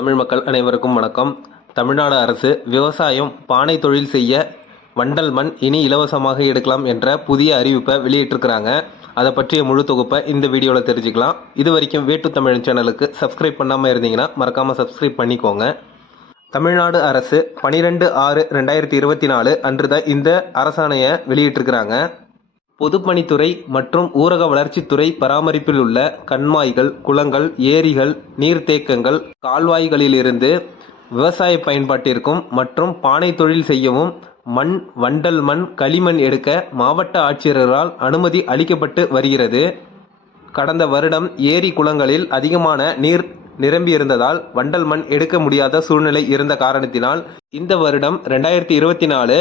தமிழ் மக்கள் அனைவருக்கும் வணக்கம். தமிழ்நாடு அரசு விவசாயம் பானை தொழில் செய்ய வண்டல் மண் இனி இலவசமாக எடுக்கலாம் என்ற புதிய அறிவிப்பை வெளியிட்டிருக்கிறாங்க. அதை பற்றிய முழு தொகுப்பை இந்த வீடியோவில் தெரிஞ்சுக்கலாம். இது வரைக்கும் வேட்டு தமிழ் சேனலுக்கு சப்ஸ்கிரைப் பண்ணாமல் இருந்தீங்கன்னா மறக்காமல் சப்ஸ்கிரைப் பண்ணிக்கோங்க. தமிழ்நாடு அரசு பனிரெண்டு ஆறு ரெண்டாயிரத்தி இருபத்தி நாலு அன்று தான் இந்த அரசாணையை வெளியிட்டிருக்கிறாங்க. பொதுப்பணித்துறை மற்றும் ஊரக வளர்ச்சித்துறை பராமரிப்பில் உள்ள கண்மாய்கள் குளங்கள் ஏரிகள் நீர்த்தேக்கங்கள் கால்வாய்களிலிருந்து விவசாய பயன்பாட்டிற்கும் மற்றும் பானை தொழில் செய்யவும் மண் வண்டல் மண் களிமண் எடுக்க மாவட்ட ஆட்சியர்களால் அனுமதி அளிக்கப்பட்டு வருகிறது. கடந்த வருடம் ஏரி குளங்களில் அதிகமான நீர் நிரம்பியிருந்ததால் வண்டல் மண் எடுக்க முடியாத சூழ்நிலை இருந்த காரணத்தினால் இந்த வருடம் ரெண்டாயிரத்தி இருபத்தி நாலு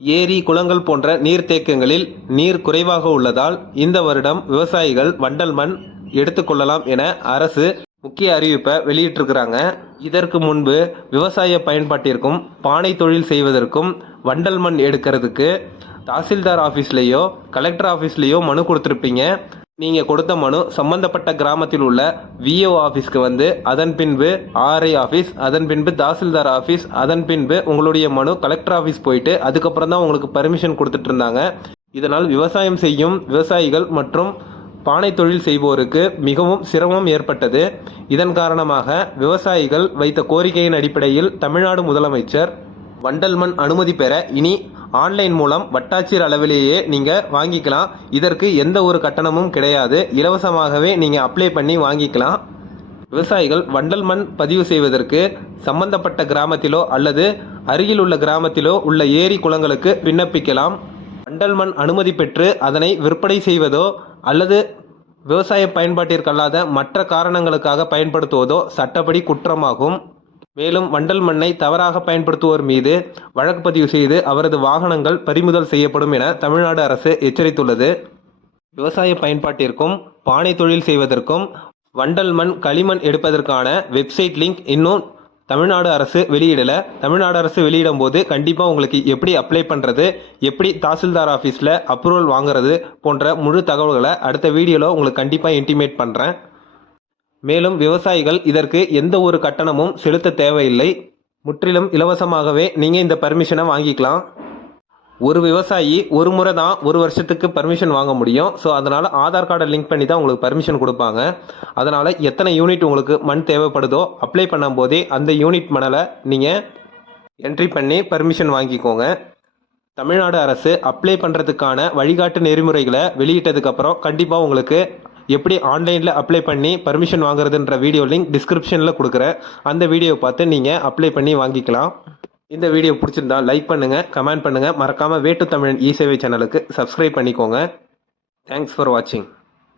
ஏரி குளங்கள் போன்ற நீர்த்தேக்கங்களில் நீர் குறைவாக உள்ளதால் இந்த வருடம் விவசாயிகள் வண்டல் மண் எடுத்துக்கொள்ளலாம் என அரசு முக்கிய அறிவிப்பை வெளியிட்டிருக்கிறாங்க. இதற்கு முன்பு விவசாய பயன்பாட்டிற்கும் பானை தொழில் செய்வதற்கும் வண்டல் மண் எடுக்கிறதுக்கு தாசில்தார் ஆஃபீஸ்லேயோ கலெக்டர் ஆஃபீஸ்லேயோ மனு கொடுத்துருப்பீங்க. நீங்கள் கொடுத்த மனு சம்பந்தப்பட்ட கிராமத்தில் உள்ள விஓ ஆஃபீஸ்க்கு வந்து அதன் பின்பு ஆர்ஐ ஆஃபீஸ் அதன் பின்பு தாசில்தார் ஆஃபீஸ் அதன் பின்பு உங்களுடைய மனு கலெக்டர் ஆஃபீஸ் போயிட்டு அதுக்கப்புறம் தான் உங்களுக்கு பர்மிஷன் கொடுத்துட்டு இருந்தாங்க. இதனால் விவசாயம் செய்யும் விவசாயிகள் மற்றும் பானை தொழில் செய்வோருக்கு மிகவும் சிரமம் ஏற்பட்டது. இதன் காரணமாக விவசாயிகள் வைத்த கோரிக்கையின் அடிப்படையில் தமிழ்நாடு முதலமைச்சர் வண்டல்மண் அனுமதி பெற இனி ஆன்லைன் மூலம் வட்டாட்சியர் அளவிலேயே நீங்கள் வாங்கிக்கலாம். இதற்கு எந்த ஒரு கட்டணமும் கிடையாது. இலவசமாகவே நீங்கள் அப்ளை பண்ணி வாங்கிக்கலாம். விவசாயிகள் வண்டல் மண் பதிவு செய்வதற்கு சம்பந்தப்பட்ட கிராமத்திலோ அல்லது அருகில் உள்ள கிராமத்திலோ உள்ள ஏரி குளங்களுக்கு விண்ணப்பிக்கலாம். வண்டல் மண் அனுமதி பெற்று அதனை விற்பனை செய்வதோ அல்லது விவசாய பயன்பாட்டிற்கல்லாத மற்ற காரணங்களுக்காக பயன்படுத்துவதோ சட்டப்படி குற்றமாகும். மேலும் வண்டல் மண்ணை தவறாக பயன்படுத்துவோர் மீது வழக்கு பதிவு செய்து அவரது வாகனங்கள் பறிமுதல் செய்யப்படும் என தமிழ்நாடு அரசு எச்சரித்துள்ளது. விவசாய பயன்பாட்டிற்கும் பானை தொழில் செய்வதற்கும் வண்டல் மண் களிமண் எடுப்பதற்கான வெப்சைட் லிங்க் இன்னும் தமிழ்நாடு அரசு வெளியிடல. தமிழ்நாடு அரசு வெளியிடும் போது கண்டிப்பாக உங்களுக்கு எப்படி அப்ளை பண்ணுறது எப்படி தாசில்தார் ஆஃபீஸில் அப்ரூவல் வாங்குறது போன்ற முழு தகவல்களை அடுத்த வீடியோவில் உங்களுக்கு கண்டிப்பாக இன்டிமேட் பண்ணுறேன் மேலும் விவசாயிகள் இதற்கு எந்த ஒரு கட்டணமும் செலுத்த தேவையில்லை. முற்றிலும் இலவசமாகவே நீங்கள் இந்த பர்மிஷனை வாங்கிக்கலாம். ஒரு விவசாயி ஒரு முறை தான் ஒரு வருஷத்துக்கு பர்மிஷன் வாங்க முடியும். ஸோ அதனால் ஆதார் கார்டை லிங்க் பண்ணி தான் உங்களுக்கு பர்மிஷன் கொடுப்பாங்க. அதனால் எத்தனை யூனிட் உங்களுக்கு மண் தேவைப்படுதோ அப்ளை பண்ணும்போதே அந்த யூனிட் மணலை நீங்கள் என்ட்ரி பண்ணி பர்மிஷன் வாங்கிக்கோங்க. தமிழ்நாடு அரசு அப்ளை பண்ணுறதுக்கான வழிகாட்டு நெறிமுறைகளை வெளியிட்டதுக்கப்புறம் கண்டிப்பாக உங்களுக்கு எப்படி ஆன்லைனில் அப்ளை பண்ணி பர்மிஷன் வாங்குறதுன்ற வீடியோ லிங்க் டிஸ்கிரிப்ஷனில் கொடுக்குறேன். அந்த வீடியோ பார்த்து நீங்கள் அப்ளை பண்ணி வாங்கிக்கலாம். இந்த வீடியோ பிடிச்சிருந்தா லைக் பண்ணுங்கள் கமெண்ட் பண்ணுங்கள் மறக்காமல் வேட்டு தமிழன் இ சேவை சேனலுக்கு சப்ஸ்கிரைப் பண்ணிக்கோங்க. தேங்க்ஸ் ஃபார் வாட்சிங்